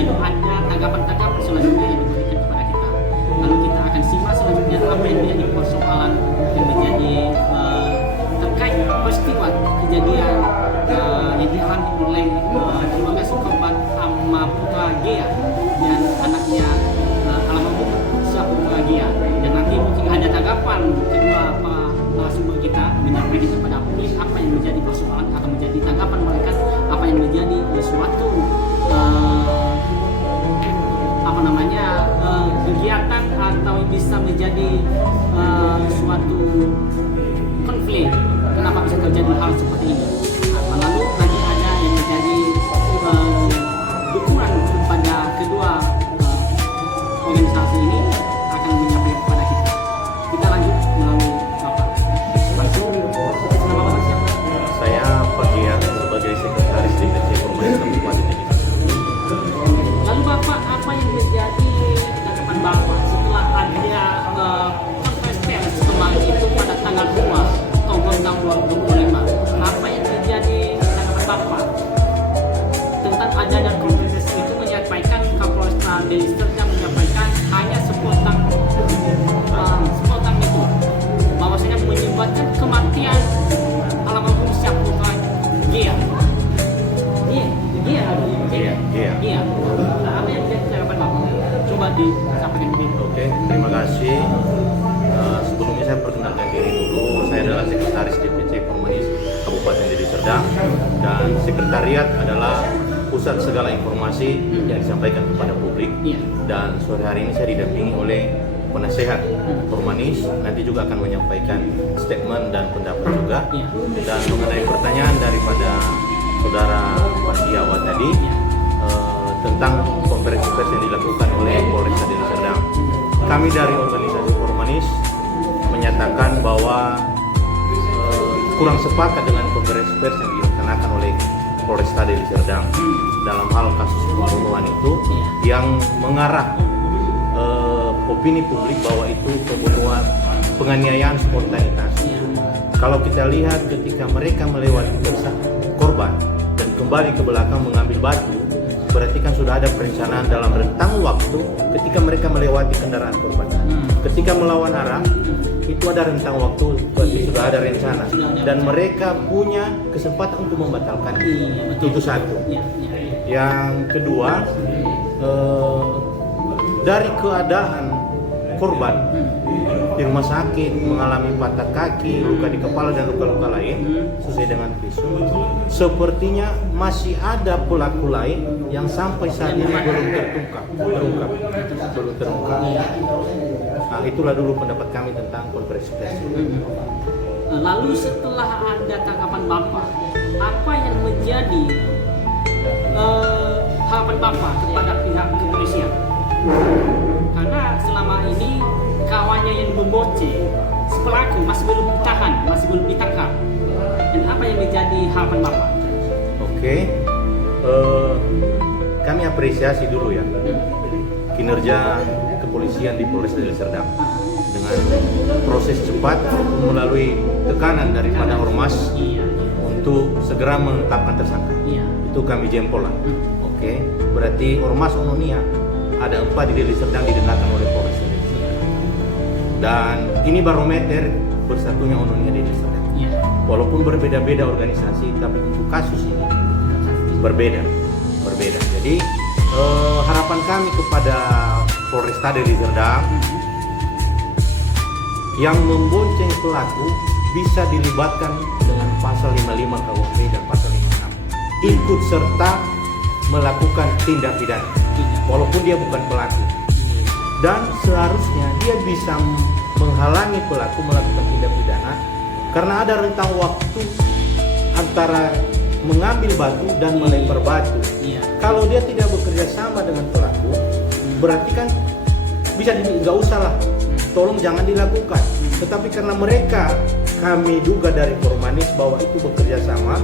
lalu ada tanggapan-tanggapan selanjutnya yang diberikan kepada kita. Lalu kita akan simak selanjutnya apa yang menjadi persoalan yang menjadi terkait peristiwa kejadian yang dialami oleh keluarga korban Amaputra Gea dan anaknya almarhum Saputra Gea. Dan nanti mungkin ada tanggapan kedua narasumber kita menyampaikan kepada publik apa yang menjadi persoalan atau menjadi tanggapan mereka, apa yang menjadi suatu kegiatan atau bisa menjadi suatu konflik. Kenapa bisa terjadi hal seperti ini? Lalu nanti ada yang menjadi dukungan kepada kedua organisasi ini akan menyampaikan kepada kita. Kita lanjut melalui Bapak. Langsung nama Bapak siapa? Saya Pak Gia sebagai sekretaris DPC Formanis Kabupaten Deli Serdang. Lalu Bapak, apa yang menjadi tanggapan Bapak setelah ada konferensi pers kemarin itu pada tanggal 2 Oktober tahun 2025? Apa yang menjadi tanggapan Bapak tentang adanya konferensi itu? Menyampaikan Kapolres Deli Serdang menyampaikan hanya sepotong itu, bahwasanya menyebabkan kematian almarhum Saputra Gea. Iya. Nah, apa yang menjadi tanggapan Bapak? Coba disampaikan dulu. Oke, terima kasih. Sebelumnya saya perkenalkan diri dulu. Saya adalah sekretaris DPC Formanis Kabupaten Deli Serdang, dan sekretariat adalah pusat segala informasi yang disampaikan kepada publik. Dan sore hari ini saya didampingi oleh penasehat Formanis, nanti juga akan menyampaikan statement dan pendapat juga. Dan mengenai pertanyaan daripada saudara Pak Giawa tadi tentang konferensi pers yang dilakukan oleh Polresta Deli Serdang, kami dari organisasi Formanis menyatakan bahwa kurang sepakat dengan konferensi pers yang dilaksanakan oleh Polresta Deli Serdang dalam hal kasus pembunuhan itu, yang mengarah opini publik bahwa itu pembunuhan, penganiayaan spontanitas. Kalau kita lihat ketika mereka melewati korban dan kembali ke belakang mengambil batu, berarti kan sudah ada perencanaan dalam rentang waktu ketika mereka melewati kendaraan korban. Ketika melawan arah, itu ada rentang waktu, berarti sudah ada rencana. Dan mereka punya kesempatan untuk membatalkan. Itu satu. Yang kedua, dari keadaan korban di rumah sakit mengalami patah kaki, luka di kepala dan luka-luka lain sesuai dengan visum, sepertinya masih ada pelaku lain yang sampai saat ini belum terungkap. Nah, itulah dulu pendapat kami tentang konferensi pers. Lalu setelah ada tanggapan Bapak, apa yang menjadi harapan Bapak kepada pihak kepolisian? Karena selama ini kawannya yang membonceng pelaku masih belum ditahan, masih belum ditangkap. Dan apa yang menjadi harapan Bapak? Oke, kami apresiasi dulu ya kinerja kepolisian di Polres Deli Serdang dengan proses cepat melalui tekanan daripada ormas untuk segera menetapkan tersangka. Itu kami jempol lah. Oke, berarti ormas Ononia ada 4 di Deli Serdang didengarkan oleh Polres Deli Serdang. Dan ini barometer bersatunya Ononia Deli Serdang. Walaupun berbeda-beda organisasi, tapi untuk kasus ini berbeda. Jadi harapan kami kepada Polresta Deli Serdang yang membonceng pelaku bisa dilibatkan dengan pasal 55 KUHP dan pasal 56. Ikut serta melakukan tindak pidana walaupun dia bukan pelaku, dan seharusnya dia bisa menghalangi pelaku melakukan tindak pidana karena ada rentang waktu antara mengambil batu dan melempar batu. Kalau dia tidak bekerja sama dengan pelaku, berarti kan bisa nggak usah lah, tolong jangan dilakukan. Tetapi karena mereka, kami juga dari Formanis bahwa itu bekerja sama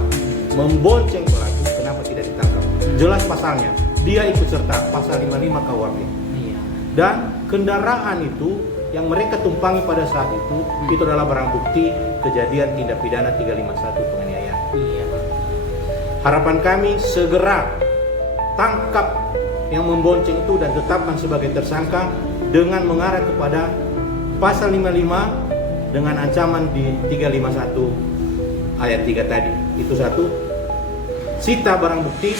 membonceng pelaku, kenapa tidak ditangkap? Jelas pasalnya, dia ikut serta pasal 55 KUHP. Dan kendaraan itu yang mereka tumpangi pada saat itu adalah barang bukti kejadian tindak pidana 351 penganiayaan. Harapan kami segera tangkap yang membonceng itu dan tetapkan sebagai tersangka dengan mengarah kepada pasal 55 dengan ancaman di 351 ayat 3 tadi. Itu satu. Sita barang bukti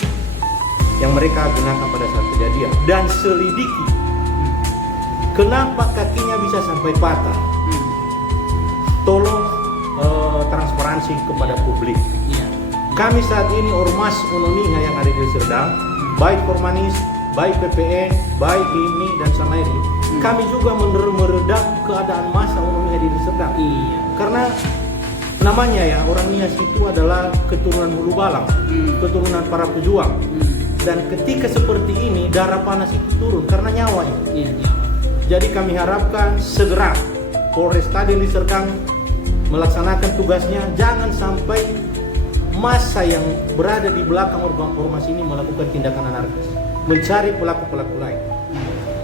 yang mereka gunakan pada saat kejadian dan selidiki kenapa kakinya bisa sampai patah. Tolong transparansi kepada publik. Kami saat ini Ormas Ununiha yang ada di Serdang, baik Formanis, baik PPN, baik ini dan Samairi, kami juga meredam keadaan massa Ununiha di Serdang. Karena namanya ya, orang Nias itu adalah keturunan Hulu Balang, keturunan para pejuang. Dan ketika seperti ini darah panas itu turun karena nyawa ini. Jadi kami harapkan segera Polresta Deli Serdang melaksanakan tugasnya, jangan sampai massa yang berada di belakang ormas ini melakukan tindakan anarkis, mencari pelaku-pelaku lain.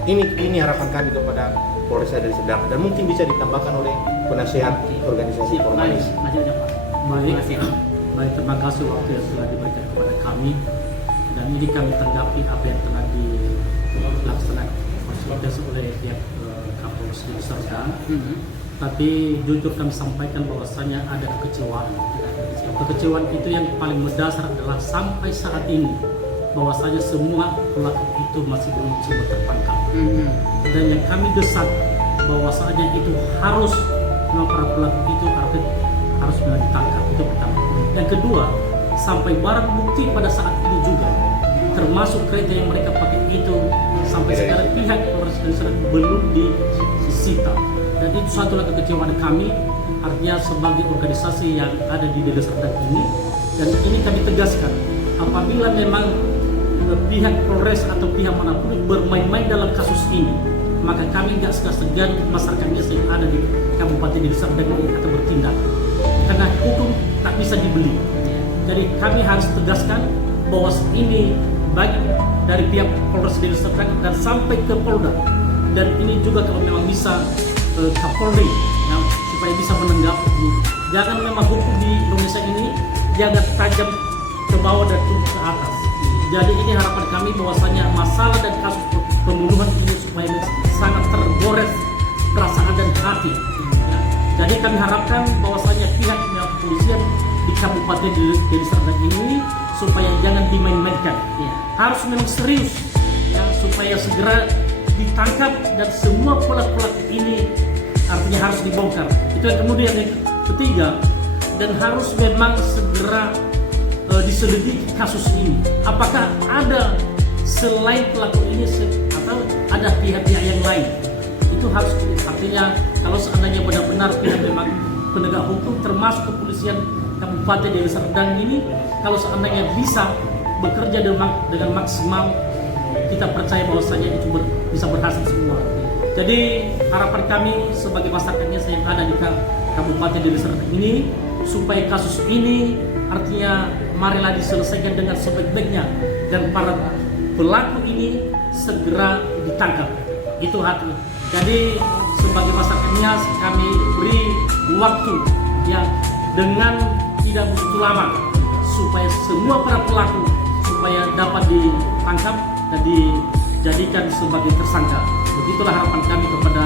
Ini harapan kami kepada Polresta Deli Serdang dan mungkin bisa ditambahkan oleh penasehat organisasi Formanis. Baik, terima kasih waktu yang telah diberikan kepada kami, dan ini kami tanggapi apa yang telah dilaksanakan oleh pihak Kapolres Deli Serdang. Tapi jujur kami sampaikan bahwasanya ada kekecewaan. Kekecewaan itu yang paling mendasar adalah sampai saat ini bahwasanya semua pelaku itu masih belum semua tertangkap. Dan yang kami desak bahwasanya itu harus memang para pelaku itu harus ditangkap, itu pertama. Yang kedua, sampai barang bukti pada saat itu juga, termasuk kereta yang mereka pakai itu, sampai sekarang pihak Polres Deli Serdang belum disita. Dan itu satu lagi kekecewaan kami, artinya sebagai organisasi yang ada di Deli Serdang ini. Dan ini kami tegaskan, apabila memang pihak Polres atau pihak manapun bermain-main dalam kasus ini, maka kami nggak segan masyarakat yang ada di Kabupaten Deli Serdang ini akan bertindak, karena hukum tak bisa dibeli. Jadi kami harus tegaskan bahwa ini baik dari pihak Polres Deli Serdang dan sampai ke Polda, dan ini juga kalau memang bisa Kapolri ya, supaya bisa menanggapi. Jangan memang hukum di Indonesia ini jangan tajam ke bawah dan turun ke atas. Jadi ini harapan kami bahwasanya masalah dan kasus pembunuhan ini supaya sangat tergores perasaan dan hati. Ya. Jadi kami harapkan bahwasanya pihak kepolisian di Kabupaten Deli Serdang ini supaya jangan dimain-mainkan. Harus memang serius ya, supaya segera ditangkap dan semua pelaku-pelaku ini artinya harus dibongkar. Itu yang kemudian yang ketiga, dan harus memang segera diselidiki kasus ini. Apakah ada selain pelaku ini atau ada pihak-pihak yang lain? Itu harus, artinya kalau seandainya benar-benar pihak memang penegak hukum termasuk kepolisian Kabupaten Deli Serdang ini, kalau seandainya bisa bekerja dengan maksimal, kita percaya bahwasanya itu bisa berhasil semua. Jadi harapan kami sebagai masyarakatnya yang ada di Kabupaten Deli Serdang ini, supaya kasus ini artinya marilah diselesaikan dengan sebaik-baiknya dan para pelaku ini segera ditangkap. Itu hati. Jadi sebagai masyarakatnya kami beri waktu yang dengan tidak begitu lama supaya semua para pelaku supaya dapat ditangkap dan dijadikan sebagai tersangka. Begitulah harapan kami kepada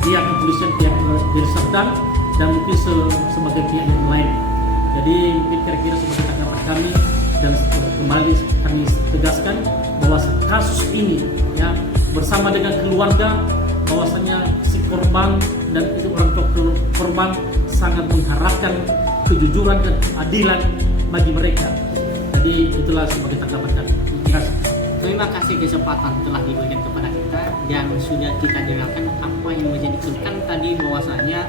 pihak kepolisian, pihak Deli Serdang, dan mungkin sebagai pihak yang lain. Jadi mungkin kira-kira sebagai tanggapan kami, dan kembali kami tegaskan bahwa kasus ini ya bersama dengan keluarga, bahwasanya si korban dan itu orang tua korban sangat mengharapkan kejujuran dan keadilan bagi mereka. Jadi itulah sebagai tanggapan kami. Terima kasih kesempatan telah diberikan kepada kita dan sudah kita dengarkan apa yang menjadi kan tadi bahwasanya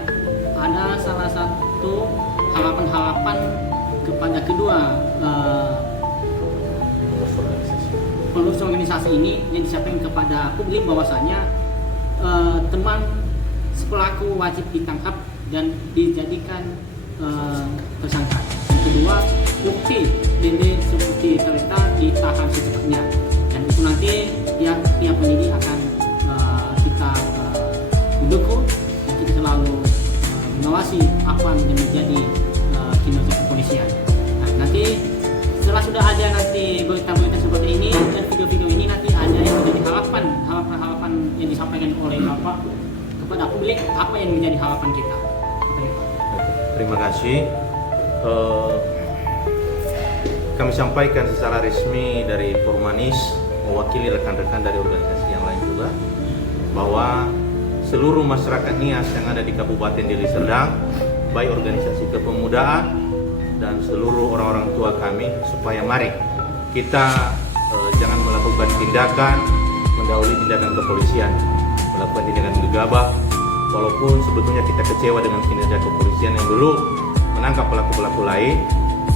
ada salah satu harapan-harapan kepada kedua pengurus organisasi ini yang disampaikan kepada publik bahwasanya teman pelaku wajib ditangkap dan dijadikan tersangka. Yang kedua, bukti Dede seperti kereta ditahan secepatnya, dan itu nanti pihak penyidik akan kita dukung dan kita selalu mengawasi apa yang menjadi kinerja kepolisian. Nah, nanti setelah sudah ada nanti menjadi harapan kita. Terima kasih. Kami sampaikan secara resmi dari Formanis mewakili rekan-rekan dari organisasi yang lain juga bahwa seluruh masyarakat Nias yang ada di Kabupaten Deli Serdang, baik organisasi kepemudaan dan seluruh orang-orang tua kami, supaya mari kita jangan melakukan tindakan mendahului tindakan kepolisian, melakukan tindakan gegabah, walaupun sebetulnya kita kecewa dengan kinerja kepolisian yang belum menangkap pelaku-pelaku lain.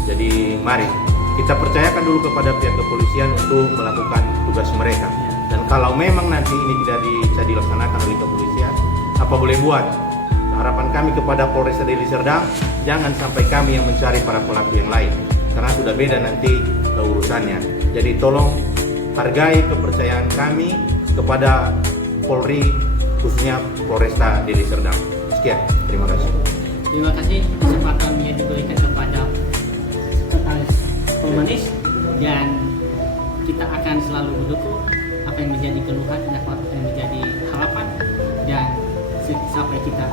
Jadi mari kita percayakan dulu kepada pihak kepolisian untuk melakukan tugas mereka. Dan kalau memang nanti ini tidak bisa dilaksanakan oleh kepolisian, apa boleh buat? Harapan kami kepada Polres Deli Serdang, jangan sampai kami yang mencari para pelaku yang lain, karena sudah beda nanti urusannya. Jadi tolong hargai kepercayaan kami kepada Polri, khususnya Polresta Deli Serdang. Sekian, terima kasih. Terima kasih kesempatan yang diberikan kepada Sekretaris Formanis, dan kita akan selalu mendukung apa yang menjadi keluhan dan apa yang menjadi harapan, dan sampai kita